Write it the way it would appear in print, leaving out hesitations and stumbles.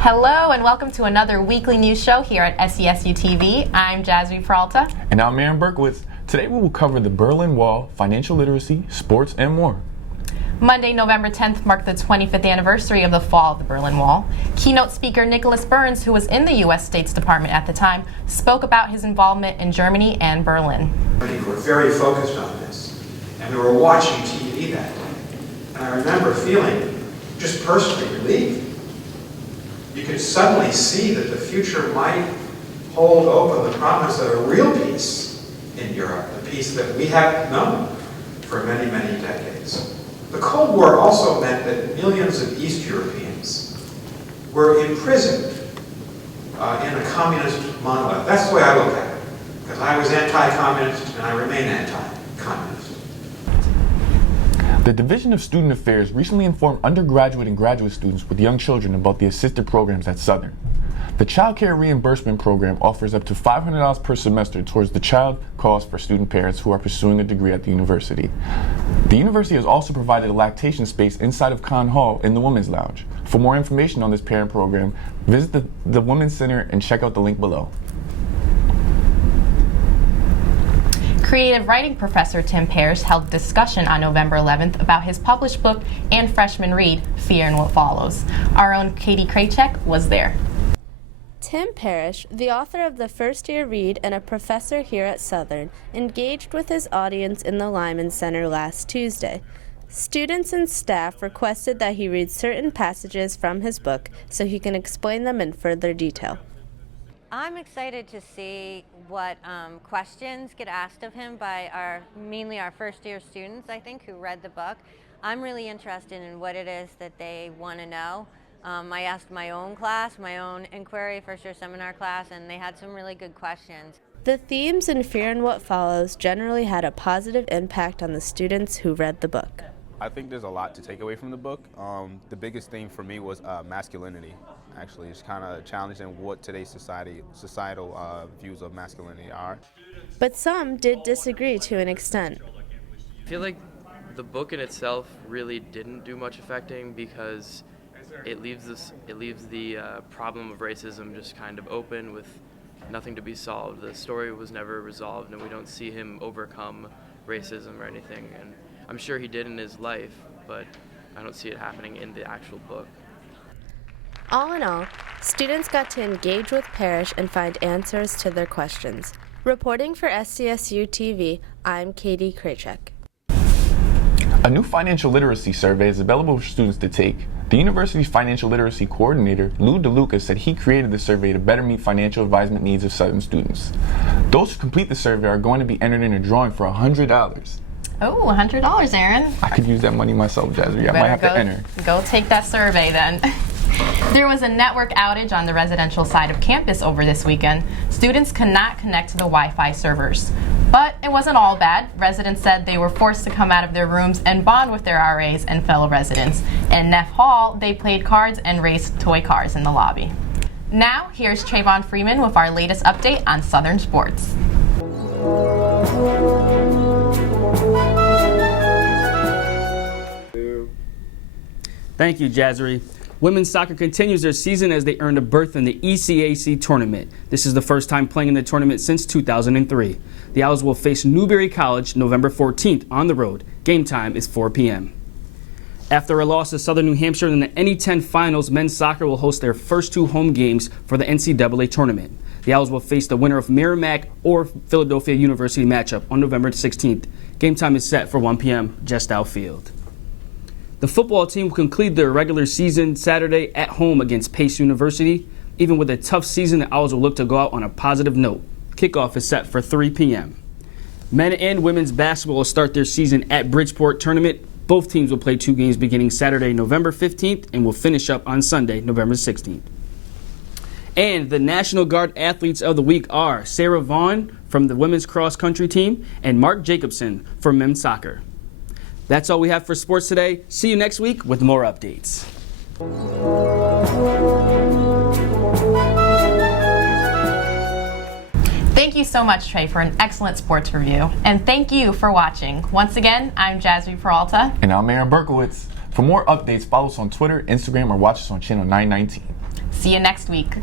Hello and welcome to another weekly news show here at SESU TV. I'm Jasmine Peralta. And I'm Aaron Berkowitz. Today we will cover the Berlin Wall, financial literacy, sports, and more. Monday, November 10th marked the 25th anniversary of the fall of the Berlin Wall. Keynote speaker Nicholas Burns, who was in the U.S. State's Department at the time, spoke about his involvement in Germany and Berlin. We were very focused on this, and we were watching TV that day. And I remember feeling just personally relieved. You could suddenly see that the future might hold open the promise of a real peace in Europe, a peace that we haven't known for many, many decades. The Cold War also meant that millions of East Europeans were imprisoned in a communist monolith. That's the way I look at it, because I was anti-communist and I remain anti-communist. The Division of Student Affairs recently informed undergraduate and graduate students with young children about the assisted programs at Southern. The Child Care Reimbursement Program offers up to $500 per semester towards the child cost for student parents who are pursuing a degree at the university. The university has also provided a lactation space inside of Kahn Hall in the Women's Lounge. For more information on this parent program, visit the Women's Center and check out the link below. Creative writing professor Tim Parrish held a discussion on November 11th about his published book and freshman read, Fear and What Follows. Our own Katie Krajcek was there. Tim Parrish, the author of the first-year read and a professor here at Southern, engaged with his audience in the Lyman Center last Tuesday. Students and staff requested that he read certain passages from his book so he can explain them in further detail. I'm excited to see what questions get asked of him by mainly our first-year students, I think, who read the book. I'm really interested in what it is that they want to know. I asked my own class, my own inquiry first-year seminar class, and they had some really good questions. The themes in Fear and What Follows generally had a positive impact on the students who read the book. I think there's a lot to take away from the book. The biggest thing for me was masculinity. Actually, it's kind of challenging what today's societal views of masculinity are. But some did disagree to an extent. I feel like the book in itself really didn't do much affecting because it leaves the problem of racism just kind of open with nothing to be solved. The story was never resolved, and we don't see him overcome racism or anything. And I'm sure he did in his life, but I don't see it happening in the actual book. All in all, students got to engage with Parrish and find answers to their questions. Reporting for SCSU TV, I'm Katie Krajcek. A new financial literacy survey is available for students to take. The university's financial literacy coordinator, Lou DeLuca, said he created the survey to better meet financial advisement needs of Southern students. Those who complete the survey are going to be entered in a drawing for $100. Oh, $100, Aaron. I could use that money myself, Jasmine. I might have to enter. Go take that survey then. There was a network outage on the residential side of campus over this weekend. Students could not connect to the Wi-Fi servers. But it wasn't all bad. Residents said they were forced to come out of their rooms and bond with their RAs and fellow residents. In Neff Hall, they played cards and raced toy cars in the lobby. Now, here's Trayvon Freeman with our latest update on Southern sports. Thank you, Jazzery. Women's soccer continues their season as they earned a berth in the ECAC tournament. This is the first time playing in the tournament since 2003. The Owls will face Newberry College November 14th on the road. Game time is 4 p.m. After a loss to Southern New Hampshire in the NE10 finals, men's soccer will host their first two home games for the NCAA tournament. The Owls will face the winner of Merrimack or Philadelphia University matchup on November 16th. Game time is set for 1 p.m. Gestow Field. The football team will conclude their regular season Saturday at home against Pace University. Even with a tough season, the Owls will look to go out on a positive note. Kickoff is set for 3 p.m. Men and women's basketball will start their season at Bridgeport Tournament. Both teams will play 2 games beginning Saturday, November 15th, and will finish up on Sunday, November 16th. And the National Guard athletes of the week are Sarah Vaughn from the women's cross country team and Mark Jacobson for men's soccer. That's all we have for sports today. See you next week with more updates. Thank you so much, Trey, for an excellent sports review. And thank you for watching. Once again, I'm Jasmine Peralta. And I'm Aaron Berkowitz. For more updates, follow us on Twitter, Instagram, or watch us on Channel 919. See you next week.